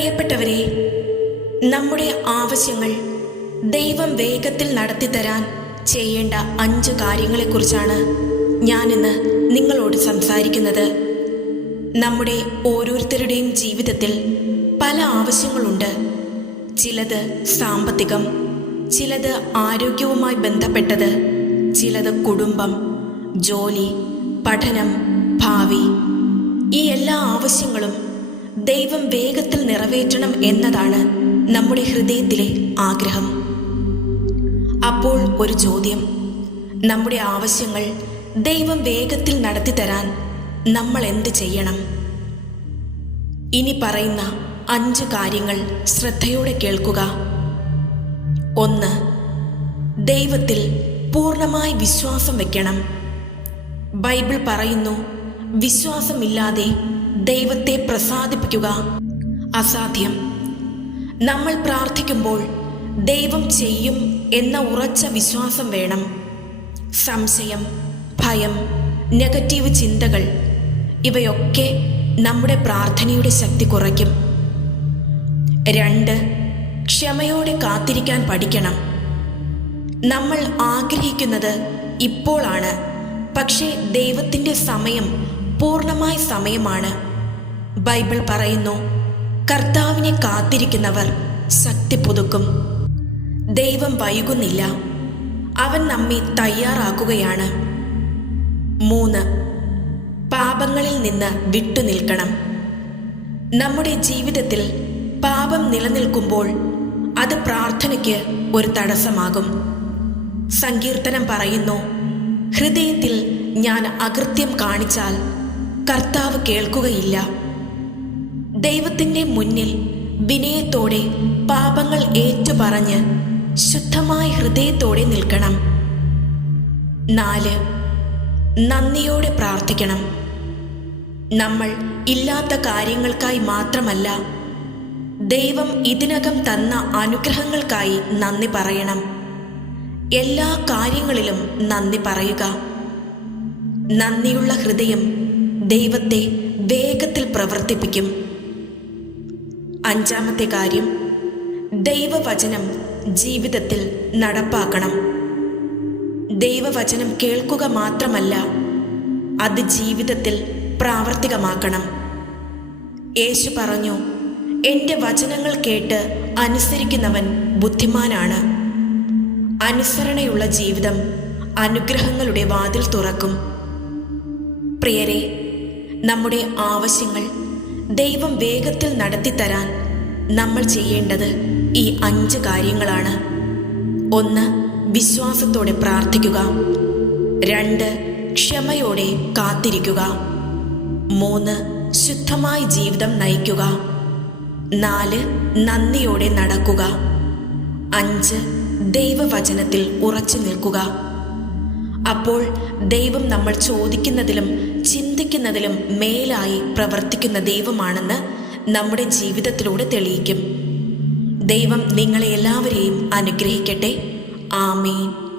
പ്രിയപ്പെട്ടവരെ നമ്മുടെ ആവശ്യങ്ങൾ ദൈവം വേഗത്തിൽ നടത്തിത്തരാൻ ചെയ്യേണ്ട അഞ്ച് കാര്യങ്ങളെക്കുറിച്ചാണ് ഞാനിന്ന് നിങ്ങളോട് സംസാരിക്കുന്നത്. നമ്മുടെ ഓരോരുത്തരുടെയും ജീവിതത്തിൽ പല ആവശ്യങ്ങളുണ്ട്. ചിലത് സാമ്പത്തികം ചിലത് ആരോഗ്യവുമായി ബന്ധപ്പെട്ടത് ചിലത് കുടുംബം ജോലി പഠനം ഭാവി. ഈ എല്ലാ ആവശ്യങ്ങളും ദൈവം വേഗത്തിൽ നിറവേറ്റണം എന്നതാണ് നമ്മുടെ ഹൃദയത്തിലെ ആഗ്രഹം. അപ്പോൾ ഒരു ചോദ്യം. നമ്മുടെ ആവശ്യങ്ങൾ ദൈവം വേഗത്തിൽ നടത്തി തരാൻ നമ്മൾ എന്ത് ചെയ്യണം? ഇനി പറയുന്ന അഞ്ച് കാര്യങ്ങൾ ശ്രദ്ധയോടെ കേൾക്കുക. ഒന്ന് ദൈവത്തിൽ പൂർണമായി വിശ്വാസം വയ്ക്കണം ബൈബിൾ പറയുന്നു വിശ്വാസമില്ലാതെ ദൈവത്തെ പ്രസാദിപ്പിക്കുക അസാധ്യം. നമ്മൾ പ്രാർത്ഥിക്കുമ്പോൾ ദൈവം ചെയ്യും എന്ന ഉറച്ച വിശ്വാസം വേണം. സംശയം ഭയം നെഗറ്റീവ് ചിന്തകൾ ഇവയൊക്കെ നമ്മുടെ പ്രാർത്ഥനയുടെ ശക്തി കുറയ്ക്കും. രണ്ട് ക്ഷമയോടെ കാത്തിരിക്കാൻ പഠിക്കണം. നമ്മൾ ആഗ്രഹിക്കുന്നത് ഇപ്പോഴാണ്. പക്ഷേ ദൈവത്തിന്റെ സമയം പൂർണമായ സമയമാണ്. ബൈബിൾ പറയുന്നു കർത്താവിനെ കാത്തിരിക്കുന്നവർ ശക്തി പുതുക്കും. ദൈവം വൈകുന്നില്ല. അവൻ നമ്മെ തയ്യാറാക്കുകയാണ്. മൂന്ന് പാപങ്ങളിൽ നിന്ന് വിട്ടുനിൽക്കണം നമ്മുടെ ജീവിതത്തിൽ പാപം നിലനിൽക്കുമ്പോൾ അത് പ്രാർത്ഥനയ്ക്ക് ഒരു തടസ്സമാകും. സങ്കീർത്തനം പറയുന്നു ഹൃദയത്തിൽ ഞാൻ അകൃത്യം കാണിച്ചാൽ കർത്താവ് കേൾക്കുകയില്ല. ദൈവത്തിന്റെ മുന്നിൽ വിനയത്തോടെ പാപങ്ങൾ ഏറ്റുപറഞ്ഞ് ശുദ്ധമായ ഹൃദയത്തോടെ നിൽക്കണം. നാല് നന്ദിയോടെ പ്രാർത്ഥിക്കണം. നമ്മൾ ഇല്ലാത്ത കാര്യങ്ങൾക്കായി മാത്രമല്ല ദൈവം ഇതിനകം തന്ന അനുഗ്രഹങ്ങൾക്കായി നന്ദി പറയണം. എല്ലാ കാര്യങ്ങളിലും നന്ദി പറയുക. നന്ദിയുള്ള ഹൃദയം ദൈവത്തെ വേഗത്തിൽ പ്രവർത്തിപ്പിക്കും. അഞ്ചാമത്തെ കാര്യം ദൈവവചനം ജീവിതത്തിൽ നടപ്പാക്കണം. ദൈവവചനം കേൾക്കുക മാത്രമല്ല അത് ജീവിതത്തിൽ പ്രാവർത്തികമാക്കണം. യേശു പറഞ്ഞു എന്റെ വചനങ്ങൾ കേട്ട് അനുസരിക്കുന്നവൻ ബുദ്ധിമാനാണ്. അനുസരണയുള്ള ജീവിതം അനുഗ്രഹങ്ങളുടെ വാതിൽ തുറക്കും. പ്രിയരെ നമ്മുടെ ആവശ്യങ്ങൾ ദൈവം വേഗത്തിൽ നടത്തിത്തരാൻ നമ്മൾ ചെയ്യേണ്ടത് ഈ അഞ്ച് കാര്യങ്ങളാണ്. ഒന്ന് വിശ്വാസത്തോടെ പ്രാർത്ഥിക്കുക. രണ്ട് ക്ഷമയോടെ കാത്തിരിക്കുക. മൂന്ന് ശുദ്ധമായി ജീവിതം നയിക്കുക. നാല് നന്ദിയോടെ നടക്കുക. അഞ്ച് ദൈവവചനത്തിൽ ഉറച്ചു നിൽക്കുക. അപ്പോൾ ദൈവം നമ്മൾ ചോദിക്കുന്നതിലും ചിന്തിക്കുന്നതിലും മേലായി പ്രവർത്തിക്കുന്ന ദൈവമാണെന്ന് നമ്മുടെ ജീവിതത്തിലൂടെ തെളിയിക്കും. ദൈവം നിങ്ങളെ എല്ലാവരെയും അനുഗ്രഹിക്കട്ടെ. ആമീൻ.